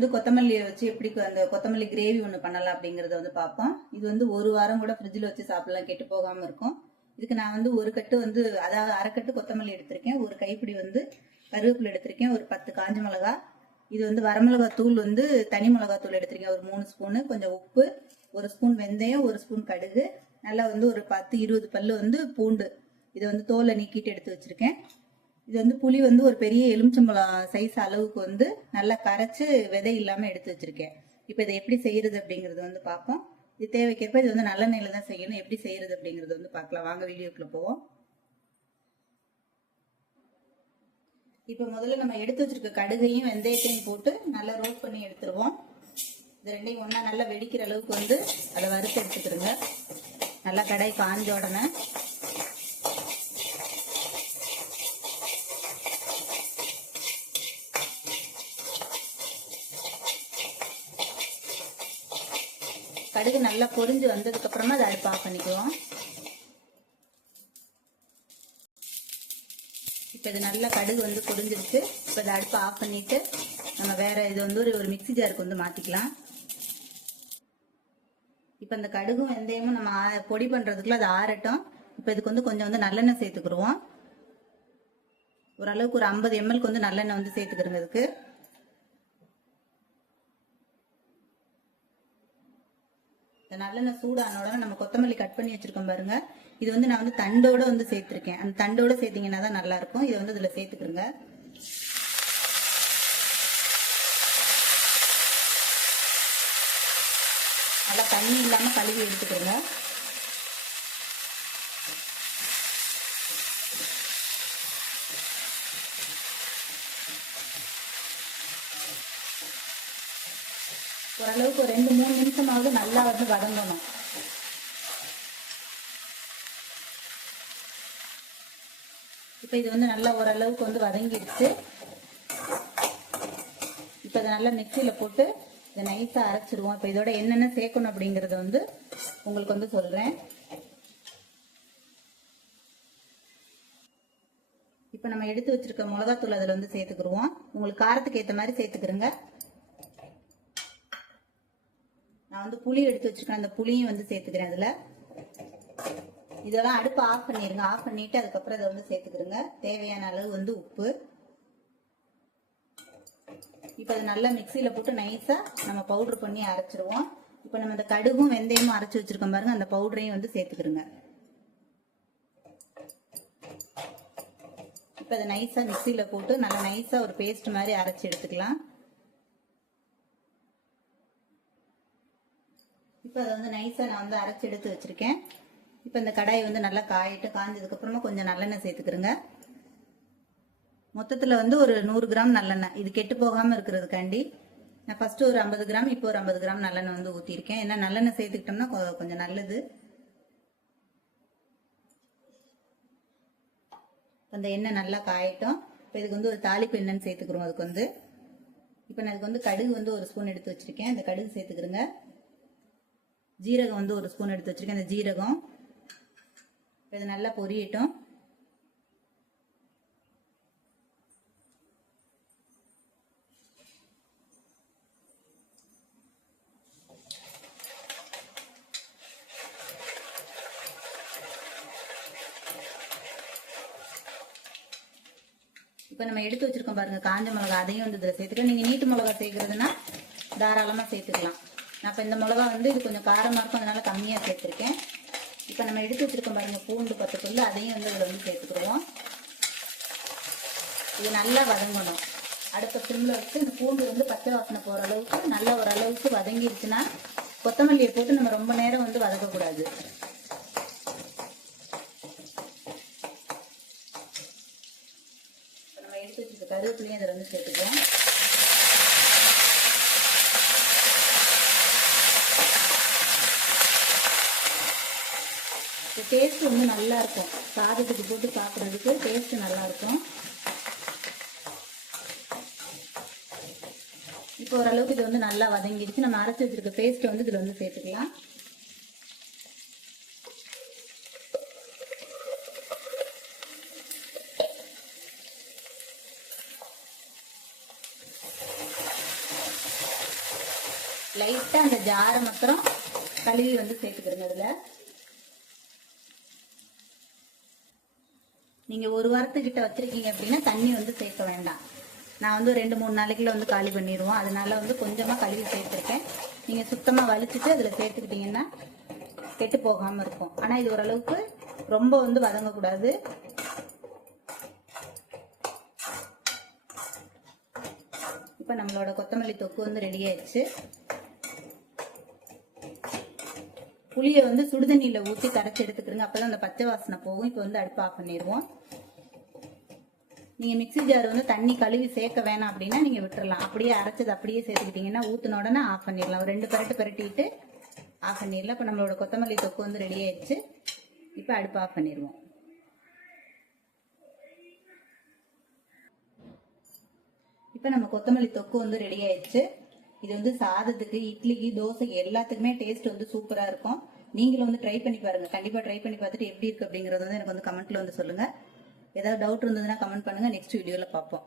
வந்து கொத்தமல்லியை வச்சு எப்படி அந்த கொத்தமல்லி கிரேவி ஒன்று பண்ணலாம் அப்படிங்கறத வந்து பார்ப்போம். இது வந்து ஒரு வாரம் கூட ஃப்ரிட்ஜில் வச்சு சாப்பிடலாம் கெட்டு போகாமல் இருக்கும். இதுக்கு நான் வந்து ஒரு கட்டு வந்து அதாவது அரைக்கட்டு கொத்தமல்லி எடுத்திருக்கேன். ஒரு கைப்பிடி வந்து கருவேப்பிலை எடுத்திருக்கேன். ஒரு பத்து காஞ்ச மிளகா. இது வந்து வரமிளகா தூள் வந்து தனி மிளகா தூள் எடுத்திருக்கேன். ஒரு மூணு ஸ்பூனு கொஞ்சம் உப்பு ஒரு ஸ்பூன் வெந்தயம் ஒரு ஸ்பூன் கடுகு. நல்லா வந்து ஒரு பத்து இருபது பல்லு வந்து பூண்டு. இதை வந்து தோலை நீக்கிட்டு எடுத்து வச்சிருக்கேன். இது வந்து புளி வந்து ஒரு பெரிய எலுமிச்சம்பழம் சைஸ் அளவுக்கு வந்து நல்லா கரைச்சு விதை இல்லாமல் எடுத்து வச்சிருக்கேன். இப்போ இதை எப்படி செய்யறது அப்படிங்கிறது வந்து பார்ப்போம். இது தேவைக்கேற்ப இது வந்து நல்லெண்ணெயில தான் செய்யணும். எப்படி செய்யறது அப்படிங்கிறது வந்து பார்க்கலாம். வாங்க வீடியோக்குள்ள போவோம். இப்போ முதல்ல நம்ம எடுத்து வச்சிருக்க கடுகையும் வெந்தயத்தையும் போட்டு நல்லா ரோஸ்ட் பண்ணி எடுத்துருவோம். இது ரெண்டையும் ஒன்றா நல்லா வெடிக்கிற அளவுக்கு வந்து அதை வறுத்து எடுத்துக்கிறோங்க நல்லா கடாய் காஞ்ச உடனே கடுகு நல்லா பொரிஞ்சு வந்ததுக்கு அப்புறமா அதை அடுப்பு ஆஃப் பண்ணிக்குவோம். இப்போ இது நல்லா கடுகு வந்து பொரிஞ்சிருச்சு. இப்போ இதை அடுப்பு ஆஃப் பண்ணிட்டு நம்ம வேற இது வந்து ஒரு ஒரு மிக்ஸி ஜாருக்கு வந்து மாற்றிக்கலாம் இப்போ இந்த கடுகும் வெந்தயமும் நம்ம பொடி பண்ணுறதுக்குள்ள அது ஆறட்டும். இப்போ இதுக்கு வந்து கொஞ்சம் வந்து நல்லெண்ணெய் சேர்த்துக்குருவோம். ஓரளவுக்கு ஒரு ஐம்பது எம்எல்க்கு வந்து நல்லெண்ணெய் வந்து சேர்த்துக்கிறோங்க இதுக்கு நல்லெண்ணெய் சூடான உடனே நம்ம கொத்தமல்லி கட் பண்ணி வச்சிருக்கோம் பாருங்க. இது வந்து நான் வந்து தண்டோட வந்து சேர்த்துருக்கேன். அந்த தண்டோட சேர்த்தீங்கன்னா தான் நல்லா இருக்கும் இதை வந்து இதுல சேர்த்துக்கிறோங்க நல்லா தண்ணி இல்லாம கழுவி எடுத்துக்கிறோங்க ஓரளவுக்கு ஒரு ரெண்டு மூணு நிமிஷமாவது நல்லா வந்து வதங்கணும். இப்போ இது வந்து நல்லா ஓரளவுக்கு வந்து வதங்கிடுச்சு. இப்போ இதை நல்லா மிக்சியில் போட்டு இதை நைஸாக அரைச்சிருவோம். இப்போ இதோட என்னென்ன சேர்க்கணும் அப்படிங்கிறத வந்து உங்களுக்கு வந்து சொல்கிறேன் இப்போ நம்ம எடுத்து வச்சிருக்க மிளகாத்தூள் அதில் வந்து சேர்த்துக்கிருவோம். உங்களுக்கு காரத்துக்கு ஏற்ற மாதிரி சேர்த்துக்கிறோங்க நான் வந்து புளி எடுத்து வச்சிருக்கேன். அந்த புளியும் வந்து சேர்த்துக்கிறேன் அதில். இதெல்லாம் அடுப்பு ஆஃப் பண்ணிருங்க. ஆஃப் பண்ணிட்டு அதுக்கப்புறம் இதை வந்து சேர்த்துக்கிறோங்க தேவையான அளவு வந்து உப்பு. இப்போ அதை நல்லா மிக்சியில் போட்டு நைஸாக நம்ம பவுடர் பண்ணி அரைச்சிருவோம். இப்போ நம்ம இந்த கடுகும் வெந்தயமும் அரைச்சி வச்சிருக்கோம் பாருங்க. அந்த பவுடரையும் வந்து சேர்த்துக்கிறோங்க இப்போ அதை நைஸாக மிக்சியில் போட்டு நல்லா நைஸாக ஒரு பேஸ்ட் மாதிரி அரைச்சி எடுத்துக்கலாம் இப்போ அதை வந்து நைஸாக நான் வந்து அரைச்சி எடுத்து வச்சுருக்கேன். இப்போ இந்த கடாயை வந்து நல்லா காயிட்டு காய்ஞ்சதுக்கப்புறமா கொஞ்சம் நல்லெண்ணெய் சேர்த்துக்கிறோங்க. மொத்தத்தில் வந்து ஒரு நூறு கிராம் நல்லெண்ணெய். இது கெட்டு போகாமல் இருக்கிறதுக்காண்டி நான் ஃபஸ்ட்டு ஒரு ஐம்பது கிராம் இப்போ ஒரு ஐம்பது கிராம் நல்லெண்ணெய் வந்து ஊற்றிருக்கேன் ஏன்னா நல்லெண்ணெய் சேர்த்துக்கிட்டோம்னா கொஞ்சம் நல்லது. அந்த எண்ணெய் நல்லா காயட்டும். இப்போ இதுக்கு வந்து ஒரு தாளிப்பு எண்ணெய்னு சேர்த்துக்கிறோம் அதுக்கு வந்து. இப்போ நான் இதுக்கு வந்து கடுகு வந்து ஒரு ஸ்பூன் எடுத்து வச்சுருக்கேன். அந்த கடுகு சேர்த்துக்கிறேங்க. ஜீரகம் வந்து ஒரு ஸ்பூன் எடுத்து வச்சிருக்கேன். அந்த ஜீரகம் இது நல்லா பொரியட்டும். இப்போ நம்ம எடுத்து வச்சிருக்கோம் பாருங்க காஞ்ச மிளகா அதையும் வந்து இதில் சேர்த்துக்கலாம். நீங்கள் நீட்டு மிளகா சேர்க்குறதுன்னா தாராளமாக சேர்த்துக்கலாம். நான் இப்போ இந்த மிளகா வந்து இது கொஞ்சம் காரமாக இருக்கும் அதனால கம்மியாக சேர்த்துருக்கேன். இப்போ நம்ம எடுத்து வச்சுருக்கோம் பாருங்கள் பூண்டு பத்து புல்லு அதையும் வந்து இதில் வந்து சேர்த்துக்கிடுவோம். இது நல்லா வதங்கணும். அடுத்த சிம்ல வச்சு இந்த பூண்டு வந்து பச்சை வாசனை போகிற அளவுக்கு நல்லா ஓரளவுக்கு வதங்கிருச்சுன்னா கொத்தமல்லியை போட்டு நம்ம ரொம்ப நேரம் வந்து வதக்கக்கூடாது. இப்போ நம்ம எடுத்து வச்சிருக்க கருவேப்பிலையும் இதில் வந்து சேர்த்துக்குவோம். டேஸ்ட் வந்து நல்லா இருக்கும் சாதத்துக்கு போட்டு சாப்பிட்றதுக்கு டேஸ்ட் நல்லா இருக்கும் இப்போ ஓரளவுக்கு இது வந்து நல்லா வதங்கிடுச்சு. நம்ம அரைச்சி வச்சிருக்க பேஸ்ட் வந்து இதில் வந்து சேர்த்துக்கலாம். லைட்டாக அந்த ஜாரை மாத்திரம் கழுவி வந்து சேர்த்துக்கிறங்க அதில் நீங்கள் ஒரு வாரத்துக்கிட்ட வச்சிருக்கீங்க அப்படின்னா தண்ணி வந்து சேர்க்க வேண்டாம். நான் வந்து ரெண்டு மூணு நாளைக்குள்ள வந்து காலி பண்ணிடுவோம் அதனால வந்து கொஞ்சமாக கழுவி சேர்த்துருக்கேன். நீங்கள் சுத்தமாக வலிச்சுட்டு அதில் சேர்த்துக்கிட்டீங்கன்னா கெட்டு போகாமல் இருக்கும். ஆனால் இது ஓரளவுக்கு ரொம்ப வந்து வதங்கக்கூடாது. இப்போ நம்மளோட கொத்தமல்லி தொக்கு வந்து ரெடி ஆயிடுச்சு. புளியை வந்து சுடுதண்ணியில் ஊற்றி கரைச்சி எடுத்துக்கிடுங்க அப்போ தான் அந்த பச்சை வாசனை போகும். இப்போ வந்து அடுப்பு ஆஃப் பண்ணிடுவோம். நீங்கள் மிக்ஸி ஜார் வந்து தண்ணி கழுவி சேர்க்க வேணாம் அப்படின்னா நீங்கள் விட்டுறலாம். அப்படியே அரைச்சது அப்படியே சேர்த்துக்கிட்டீங்கன்னா ஊற்றின உடனே ஆஃப் பண்ணிடலாம். ஒரு ரெண்டு பரட்டு பரட்டிட்டு ஆஃப் பண்ணிடலாம். இப்போ நம்மளோட கொத்தமல்லி தொக்கு வந்து ரெடி ஆயிடுச்சு. இப்போ அடுப்பு ஆஃப் பண்ணிடுவோம். இப்போ நம்ம கொத்தமல்லி தொக்கு வந்து ரெடி ஆயிடுச்சு. இது வந்து சாதத்துக்கு இட்லிக்கு தோசைக்கு எல்லாத்துக்குமே டேஸ்ட் வந்து சூப்பரா இருக்கும். நீங்களும் வந்து ட்ரை பண்ணி பாருங்க. கண்டிப்பா ட்ரை பண்ணி பார்த்துட்டு எப்படி இருக்கு அப்படிங்கறது வந்து எனக்கு வந்து கமெண்ட்ல வந்து சொல்லுங்க. ஏதாவது டவுட் இருந்ததுன்னா கமெண்ட் பண்ணுங்க. நெக்ஸ்ட் வீடியோல பார்ப்போம்.